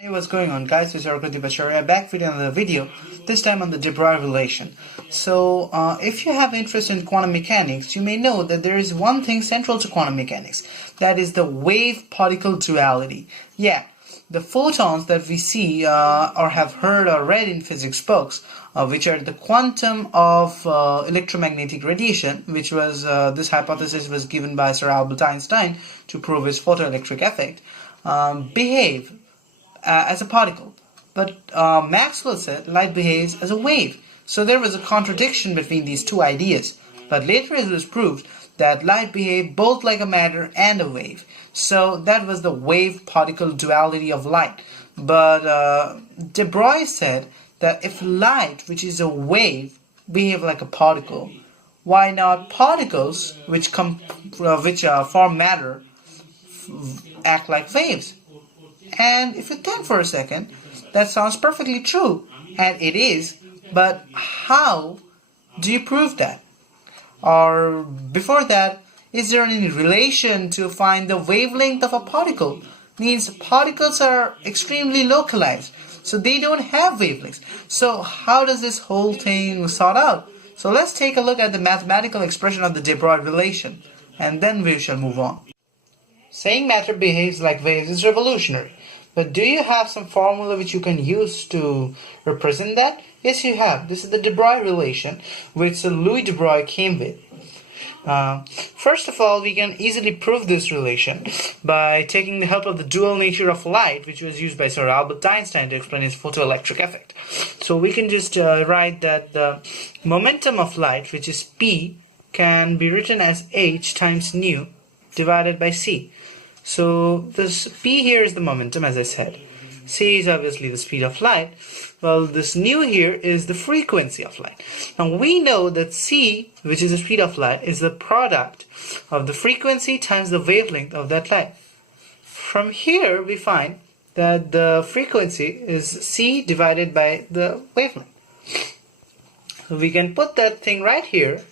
Hey, what's going on, guys? This is Bacharya back with another video, this time on the de Broglie relation. So, if you have interest in quantum mechanics, you may know that there is one thing central to quantum mechanics, that is the wave-particle duality. Yeah, the photons that we see or have heard or read in physics books, which are the quantum of electromagnetic radiation, which was this hypothesis was given by Sir Albert Einstein to prove his photoelectric effect, behave as a particle, but Maxwell said light behaves as a wave. So there was a contradiction between these two ideas, but later it was proved that light behaved both like a matter and a wave. So that was the wave-particle duality of light. But de Broglie said that if light, which is a wave, behave like a particle, why not particles, which form matter, act like waves? And if you think for a second, that sounds perfectly true, and it is, but how do you prove that? Or before that, is there any relation to find the wavelength of a particle? Means particles are extremely localized, so they don't have wavelengths. So how does this whole thing sort out? So let's take a look at the mathematical expression of the de Broglie relation, and then we shall move on. Saying matter behaves like waves is revolutionary, but do you have some formula which you can use to represent that? Yes, you have. This is the de Broglie relation, which Louis de Broglie came with. First of all, we can easily prove this relation by taking the help of the dual nature of light, which was used by Sir Albert Einstein to explain his photoelectric effect. So we can just write that the momentum of light, which is P, can be written as h times nu divided by c. So this p here is the momentum, as I said. C is obviously the speed of light. Well, this nu here is the frequency of light. Now we know that c, which is the speed of light, is the product of the frequency times the wavelength of that light. From here we find that the frequency is c divided by the wavelength. So we can put that thing right here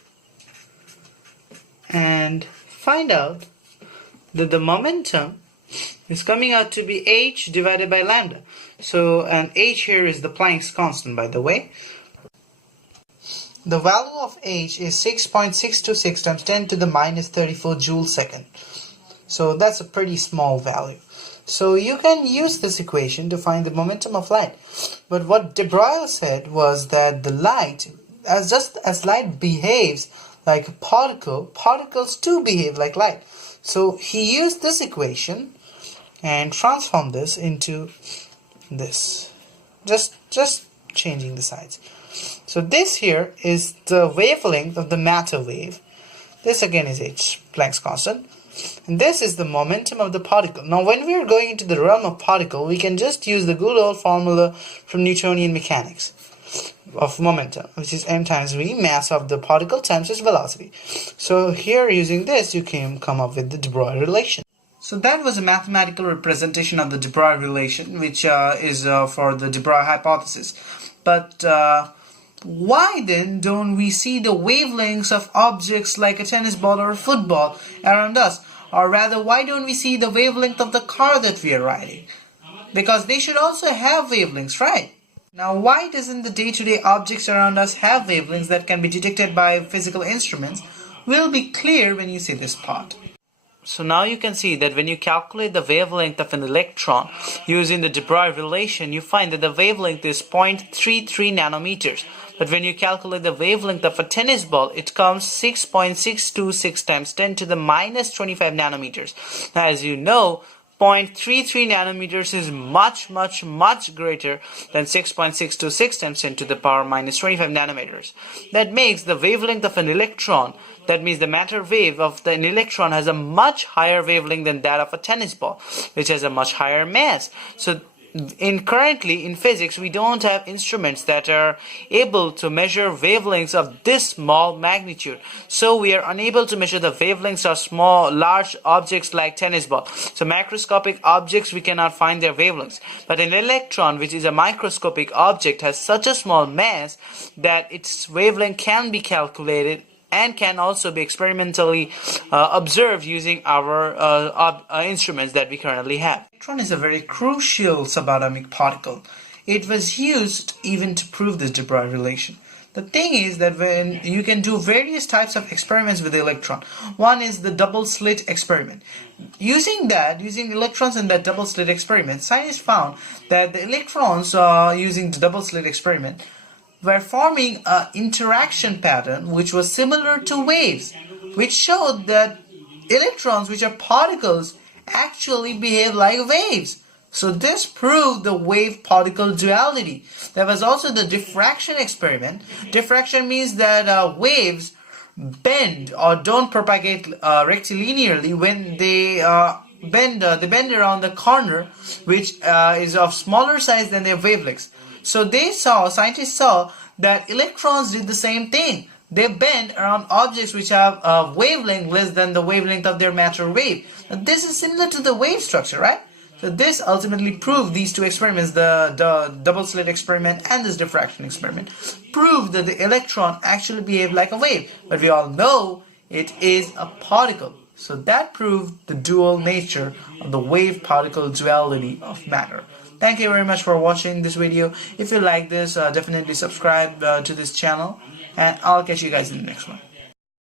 and find out that the momentum is coming out to be h divided by lambda. So, and h here is the Planck's constant, by the way. The value of h is 6.626 times 10 to the minus 34 joules second. So that's a pretty small value. So you can use this equation to find the momentum of light. But what de Broglie said was that the light, just as light behaves like a particle, particles too behave like light. So he used this equation and transformed this into this, just changing the sides. So this here is the wavelength of the matter wave. This again is h, Planck's constant, and this is the momentum of the particle. Now when we are going into the realm of particle, we can just use the good old formula from Newtonian mechanics of momentum, which is m times v, mass of the particle times its velocity. So here, using this, you can come up with the de Broglie relation. So that was a mathematical representation of the de Broglie relation, which is for the de Broglie hypothesis. But why then don't we see the wavelengths of objects like a tennis ball or a football around us? Or rather, why don't we see the wavelength of the car that we are riding? Because they should also have wavelengths, right? Now, why doesn't the day-to-day objects around us have wavelengths that can be detected by physical instruments? Will be clear when you see this part. So now you can see that when you calculate the wavelength of an electron using the de Broglie relation, you find that the wavelength is 0.33 nanometers. But when you calculate the wavelength of a tennis ball, it comes 6.626 times 10 to the minus 25 nanometers. Now, as you know, 0.33 nanometers is much greater than 6.626 times 10 to the power minus 25 nanometers. That makes the wavelength of an electron, that means the matter wave of an electron, has a much higher wavelength than that of a tennis ball, which has a much higher mass. So currently in physics, we don't have instruments that are able to measure wavelengths of this small magnitude. So we are unable to measure the wavelengths of large objects like tennis ball. So macroscopic objects, we cannot find their wavelengths. But an electron, which is a microscopic object, has such a small mass that its wavelength can be calculated and can also be experimentally observed using our instruments that we currently have. Electron is a very crucial subatomic particle. It was used even to prove this de Broglie relation. The thing is that when you can do various types of experiments with the electron. One is the double slit experiment. Using electrons in that double slit experiment, scientists found that the electrons using the double slit experiment were forming an interaction pattern which was similar to waves, which showed that electrons, which are particles, actually behave like waves. So this proved the wave-particle duality. There was also the diffraction experiment. Diffraction means that waves bend or don't propagate rectilinearly when they bend around the corner, which is of smaller size than their wavelengths. So scientists saw that electrons did the same thing. They bend around objects which have a wavelength less than the wavelength of their matter wave. Now, this is similar to the wave structure, right? So this ultimately proved, these two experiments, the double slit experiment and this diffraction experiment, proved that the electron actually behaved like a wave. But we all know it is a particle. So that proved the dual nature of the wave-particle duality of matter. Thank you very much for watching this video. If you like this, definitely subscribe to this channel, and I'll catch you guys in the next one.